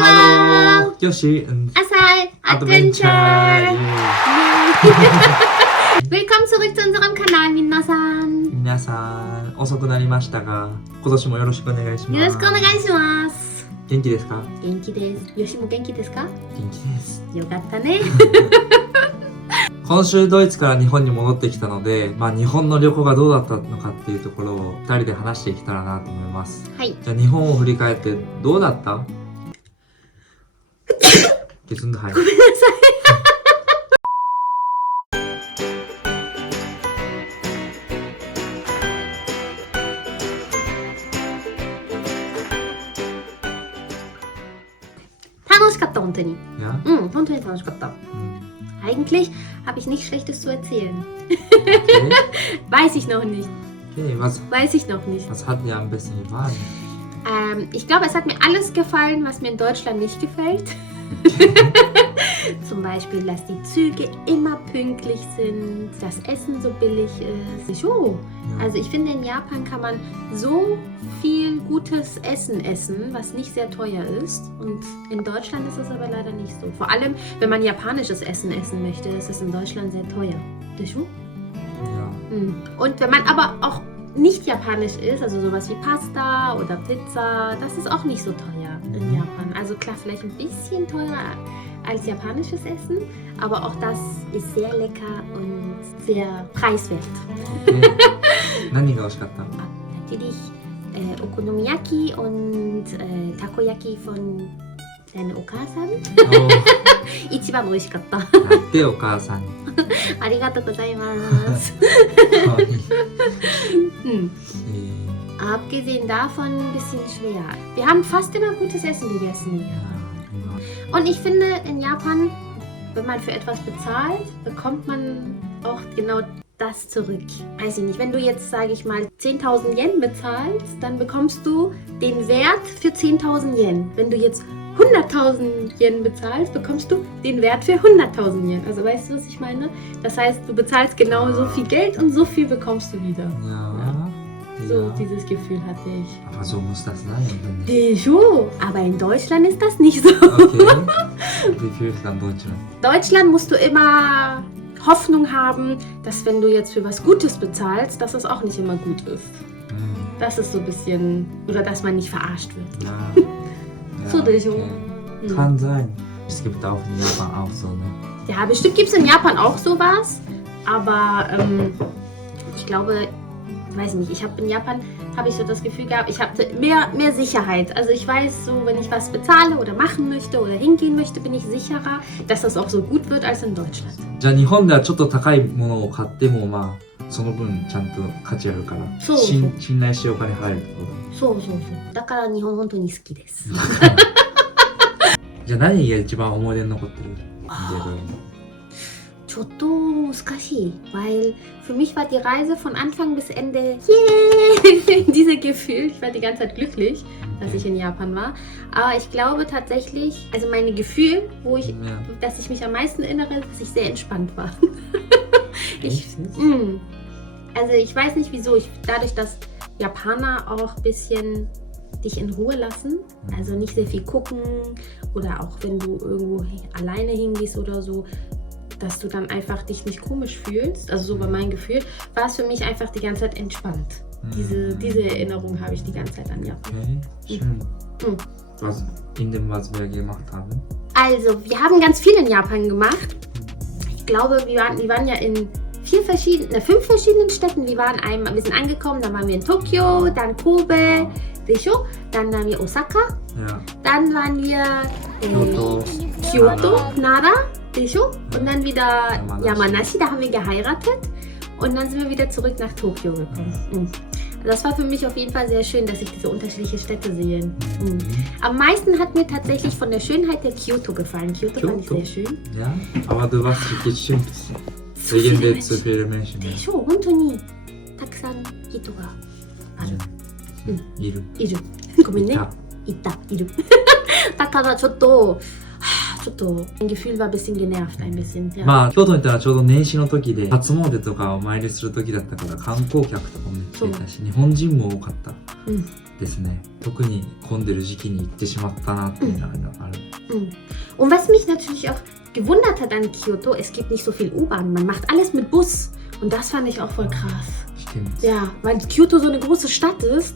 ちは。よし、Asai Adventure. Willkommen zurück zu unserem Kanal, Minasan. 皆さん、遅くなりましたが、今年もよろしくお願いします。よろしくお願いします。元気ですか？元気です。よしも元気ですか？元気です。よかったね。今週ドイツから日本に戻ってきたので、日本の旅行がどうだったのかっていうところを2人で話していけたらなと思います。はい。じゃあ日本を振り返ってどうだった？ごめんなさい。楽しかった、本当に。Ja? 本当に楽しかった。Eigentlich habe ich nichts Schlechtes zu erzählen. Okay. Weiß ich noch nicht. Okay, was hat dir am besten gefallen? Ich glaube, es hat mir alles gefallen, was mir in Deutschland nicht gefällt. Zum Beispiel, dass die Züge immer pünktlich sind, das Essen so billig ist. Also ich finde, in Japan kann man so viel gutes Essen essen, was nicht sehr teuer ist. Und in Deutschland ist es aber leider nicht so. Vor allem, wenn man japanisches Essen essen möchte, ist es in Deutschland sehr teuer. Ja. Und wenn man aber auch nicht japanisch ist, also sowas wie Pasta oder Pizza, das ist auch nicht so teuer in Japan. Also klar, vielleicht ein bisschen teurer als japanisches Essen, aber auch das ist sehr lecker und sehr preiswert. Okay. 何が美味しかった？ Natürlich Okonomiyaki und Takoyaki von deiner Oka-san. 一番美味しかった。やってお母さんに。ありがとうございます。Abgesehen davon ein bisschen schwer. Wir haben fast immer gutes Essen gegessen. Und ich finde, in Japan, wenn man für etwas bezahlt, bekommt man auch genau das zurück. Weiß ich nicht, wenn du jetzt, sage ich mal, 10.000 Yen bezahlst, dann bekommst du den Wert für 10.000 Yen. Wenn du jetzt 100.000 Yen bezahlst, bekommst du den Wert für 100.000 Yen. Also weißt du, was ich meine? Das heißt, du bezahlst genau so viel Geld und so viel bekommst du wieder. So, dieses Gefühl hatte ich. Aber so muss das sein. Schon. Aber in Deutschland ist das nicht so. Okay. Wie viel ist dann Deutschland? Deutschland musst du immer Hoffnung haben, dass wenn du jetzt für was Gutes bezahlst, dass es auch nicht immer gut ist. Das ist so ein bisschen, oder dass man nicht verarscht wird. Ja. So, okay. Kann sein. Es gibt auch in Japan auch so, ne? Ja, bestimmt gibt es in Japan auch sowas, aber ich glaube, weiß nicht, in Japan habe ich so das Gefühl gehabt, ich hatte mehr Sicherheit. Also ich weiß so, wenn ich was bezahle oder machen möchte oder hingehen möchte, bin ich sicherer, dass das auch so gut wird als in Deutschland. じゃあ日本ではちょっと高いものを買ってもその分ちゃんと価値あるから信頼してお金払えるってこと。そう。だから日本本当に好きです。じゃあ何が一番思い出に残ってる？ちょっと難しい。Weil für mich war die Reise von Anfang bis Ende, yeah, dieses Gefühl. Ich war die ganze Zeit glücklich, dass ich in Japan war. Aber ich glaube tatsächlich, also mein Gefühl, dass ich mich am meisten erinnere, dass ich sehr entspannt war. Also ich weiß nicht wieso. Dadurch, dass Japaner auch ein bisschen dich in Ruhe lassen, also nicht sehr viel gucken oder auch wenn du irgendwo alleine hingehst oder so, dass du dann einfach dich nicht komisch fühlst. Also so war mein Gefühl, war es für mich einfach die ganze Zeit entspannt. Diese Erinnerung habe ich die ganze Zeit an Japan. Okay, schön. Was wir gemacht haben? Also, wir haben ganz viel in Japan gemacht. Ich glaube, wir waren ja in 5 verschiedenen Städten. Wir sind angekommen, dann waren wir in Tokio, dann Kobe, dann waren wir Osaka, dann waren wir Kyoto, Nara, und dann wieder Yamanashi, da haben wir geheiratet und dann sind wir wieder zurück nach Tokio gekommen. Das war für mich auf jeden Fall sehr schön, dass ich diese unterschiedlichen Städte sehe. Am meisten hat mir tatsächlich von der Schönheit der Kyoto gefallen. Kyoto fand ich sehr schön. Ja, aber du warst bestimmt wegen der zu viele Menschen. 本当にたくさん人がいる。ごめんね。いる。だからちょっとmein Gefühl war ein bisschen genervt, ein bisschen. Ja. 京都に行ったらちょうど年始の時で初詣とかお参りする時だったから観光客とかも来てたし日本人も多かったですね。特に混んでる時期に行ってしまったなっていうのがある。Und was mich natürlich auch gewundert hat an Kyoto, es gibt nicht so viel U-Bahn. Man macht alles mit Bus. Und das fand ich auch voll krass. Stimmt. Ja, weil Kyoto so eine große Stadt ist.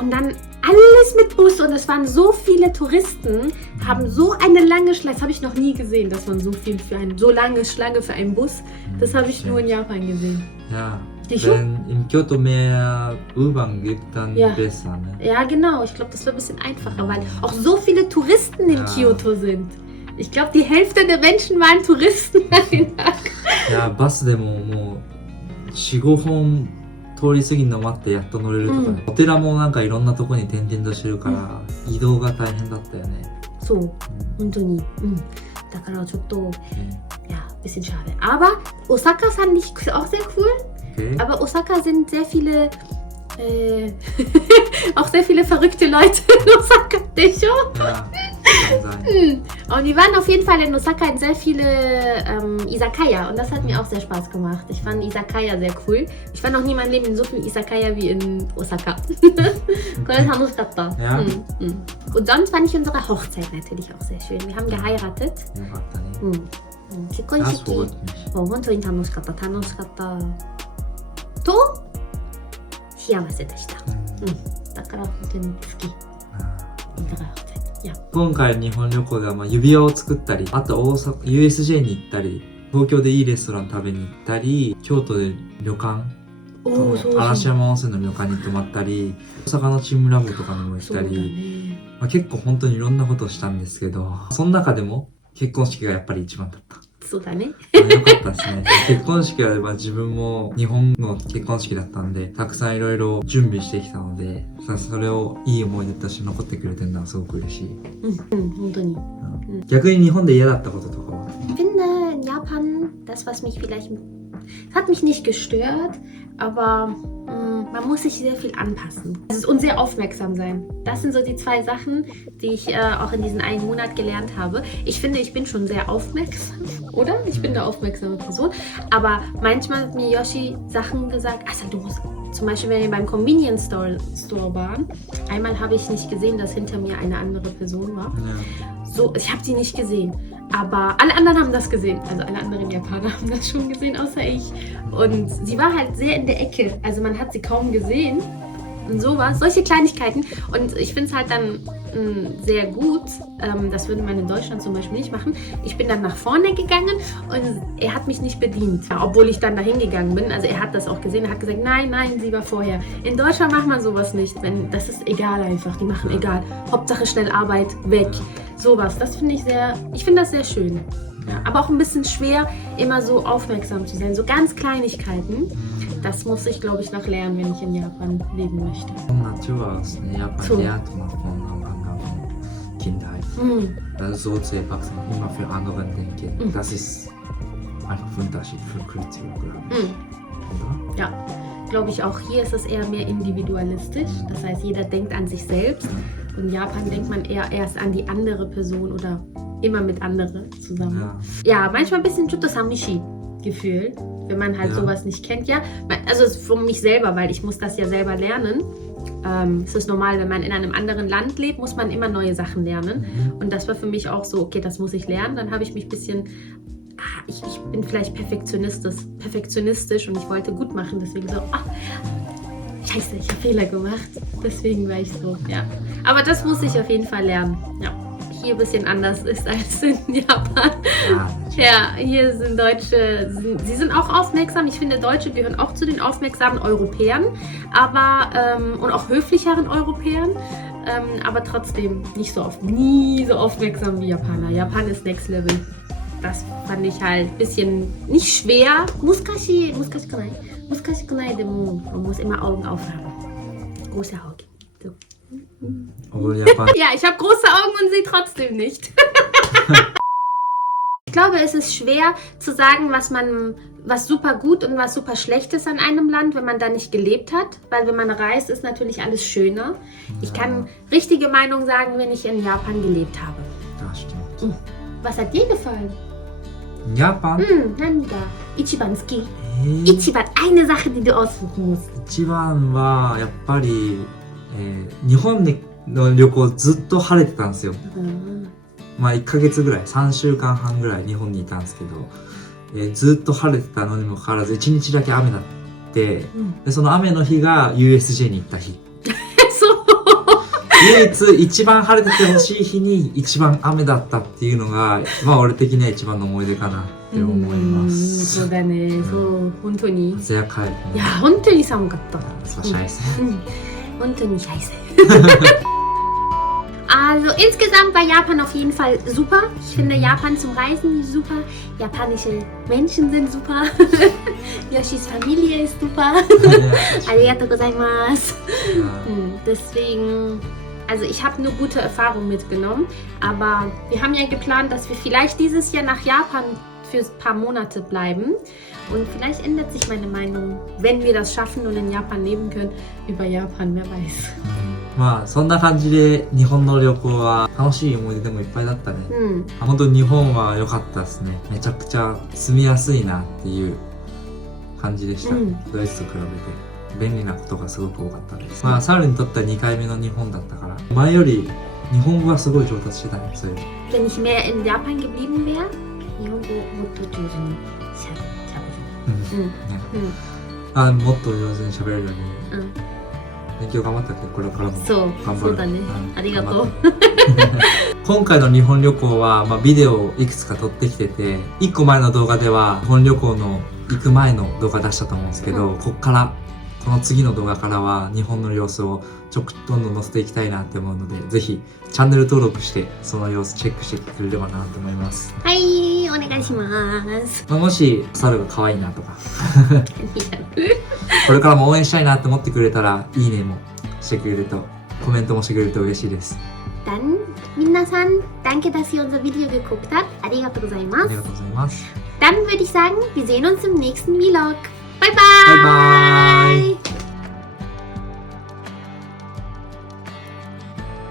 Und dann alles mit Bus. Und es waren so viele Touristen, haben so eine lange Schlange. Das habe ich noch nie gesehen, dass man so viel für eine so lange Schlange für einen Bus. Das habe ich nur in Japan gesehen. Ja. Sicher? Wenn in Kyoto mehr U-Bahn gibt, dann Ja. besser. Ne? Ja, genau. Ich glaube, das wird ein bisschen einfacher, weil auch so viele Touristen in Ja. Kyoto sind. Ich glaube, die Hälfte der Menschen waren Touristen. いやバスでももう4、5本通り過ぎるの待ってやっと乗れるとかね、お寺もなんかいろんなとこに転々としてるから、移動が大変だったよね。そう、本当に。だからちょっと、ねja, bisschen schade. Aber Osaka fand ich auch sehr cool. Okay. Aber Osaka sind sehr viele, auch sehr viele verrückte Leute in Osaka, nicht so? Ja, kann sein. Und wir waren auf jeden Fall in Osaka in sehr viele Izakaya und das hat mir auch sehr Spaß gemacht. Ich fand Izakaya sehr cool. Ich war noch nie in meinem Leben in so viel Izakaya wie in Osaka. Ja. Und sonst fand ich unsere Hochzeit natürlich auch sehr schön. Wir haben geheiratet. よかったね。結婚 Das 式 freut mich. もう本当に楽しかったと幸せでした、だから本当に好きだから今回の日本旅行ではまあ指輪を作ったり、あと大阪 USJ に行ったり、東京でいいレストラン食べに行ったり、京都で旅館、嵐山温泉の旅館に泊まったり、大阪のチームラボとかにも行ったり、まあ、結構本当にいろんなことをしたんですけど、その中でも結婚式がやっぱり一番だった。そうだね。よかったですね。結婚式はまあ自分も日本の結婚式だったんで、たくさんいろいろ準備してきたので、それをいい思い出として残ってくれてるのはすごく嬉しい。本当に。逆に日本で嫌だったこととかは？ Ich finde in Japan, das was mich vielleicht, hat mich nicht gestört, aber man muss sich sehr viel anpassen. Und sehr aufmerksam sein. Das sind so die zwei Sachen, die ich auch in diesem einen Monat gelernt habe. Ich finde, ich bin schon sehr aufmerksam, oder? Ich bin eine aufmerksame Person. Aber manchmal hat mir Yoshi Sachen gesagt, also du musst, zum Beispiel wenn wir beim Convenience Store waren, einmal habe ich nicht gesehen, dass hinter mir eine andere Person war. Ja. So, ich habe sie nicht gesehen. Aber alle anderen haben das gesehen. Also alle anderen Japaner haben das schon gesehen, außer ich. Und sie war halt sehr in der Ecke. Also man hat sie kaum gesehen. Und sowas. Solche Kleinigkeiten. Und ich finde es halt dann sehr gut. Das würde man in Deutschland zum Beispiel nicht machen. Ich bin dann nach vorne gegangen und er hat mich nicht bedient. Obwohl ich dann dahin gegangen bin. Also er hat das auch gesehen. Er hat gesagt, nein, sie war vorher. In Deutschland macht man sowas nicht. Das ist egal einfach. Die machen egal. Hauptsache schnell Arbeit, weg. Sowas, das finde ich ich finde das sehr schön. Ja, aber auch ein bisschen schwer, immer so aufmerksam zu sein. So ganz Kleinigkeiten, das muss ich, glaube ich, noch lernen, wenn ich in Japan leben möchte. 夏はですね、やっぱりdie Art von Kindheit. Das ist so zu erwachsen, immer für andere denken. Das ist ein Unterschied für Kultur, glaube ich. Ja, glaube ich auch. Hier ist es eher mehr individualistisch. Das heißt, jeder denkt an sich selbst. In Japan denkt man eher erst an die andere Person oder immer mit anderen zusammen. Ja, manchmal ein bisschen Samishi-Gefühl, wenn man halt sowas nicht kennt. Ja, also es ist für mich selber, weil ich muss das ja selber lernen. Es ist normal, wenn man in einem anderen Land lebt, muss man immer neue Sachen lernen. Und das war für mich auch so, okay, das muss ich lernen. Dann habe ich mich ein bisschen... Ich bin vielleicht perfektionistisch und ich wollte gut machen. Deswegen so, Scheiße, ich habe Fehler gemacht. Deswegen war ich so, ja. Aber das muss ich auf jeden Fall lernen. Ja. Hier ein bisschen anders ist als in Japan. Ja, hier sind Deutsche, sie sind auch aufmerksam. Ich finde, Deutsche gehören auch zu den aufmerksamen Europäern, und auch höflicheren Europäern. Aber trotzdem nie so aufmerksam wie Japaner. Japan ist Next Level. Das fand ich halt ein bisschen nicht schwer. Muskashi kunai, man muss immer Augen aufhaben. Große Augen. So. Ja, ich habe große Augen und sie trotzdem nicht. Ich glaube, es ist schwer zu sagen, was super gut und was super schlecht ist an einem Land, wenn man da nicht gelebt hat. Weil wenn man reist, ist natürlich alles schöner. Ich kann richtige Meinung sagen, wenn ich in Japan gelebt habe. Das stimmt. Was hat dir gefallen? Japan? Ichiban suki. Ichiban, eine Sache, die du aussuchen musst. 一番はやっぱり、日本の旅行ずっと晴れてたんですよ。まあ1ヶ月ぐらい、3週間半ぐらい日本にいたんですけど、ずっと晴れてたのにもかかわらず1日だけ雨だって、でその雨の日が USJ に行った日。そう唯一一番晴れててほしい日に一番雨だったっていうのが、まあ俺的には一番の思い出かなって思います。そうだね、そう、本当に。sehr kalt. いや、本当に寒かった。Das war scheiße. 本当に scheiße. Also insgesamt war Japan auf jeden Fall super. Ich finde Japan zum Reisen super. Japanische Menschen sind super. Yoshis Familie ist super. Arigatou gozaimasu. Deswegen, also ich habe nur gute Erfahrungen mitgenommen. Aber wir haben ja geplant, dass wir vielleicht dieses Jahr nach Japan für ein paar Monate bleiben. Und vielleicht ändert sich meine Meinung, wenn wir das schaffen und in Japan leben können, über Japan, wer weiß. まあそんな感じで日本の旅行は楽しい思い出でもいっぱいだったね。本当に日本は良かったですね。めちゃくちゃ住みやすいなっていう感じでした。ドイツと比べて便利なことがすごく多かったです。まあサルにとっては2回目の日本だったから前より日本語はすごい上達してたね。そういう。Wenn ich mehr in Japan geblieben wäre, 日本語もっと上手にしゃべる。あ、もっと上手にしゃべれるように。勉強頑張ったけどこれからも頑張る。そうだね。ありがとう。今回の日本旅行は、まあ、ビデオをいくつか撮ってきてて、1個前の動画では日本旅行の行く前の動画出したと思うんですけど、この次の動画からは日本の様子をどんどん載せていきたいなって思うので、ぜひチャンネル登録してその様子チェックしてくれればなと思います。はい、お願いします。もし猿が可愛いなとかこれからも応援したいなって思ってくれたらいいねもしてくれると、コメントもしてくれると嬉しいです。Dann, Minasan, danke, dass ihr unser Video geguckt habt. Arigatou gozaimasu. ありがとうございます。Dann würde ich sagen, wir sehen uns im nächsten Vlog. Bye bye! Bye bye!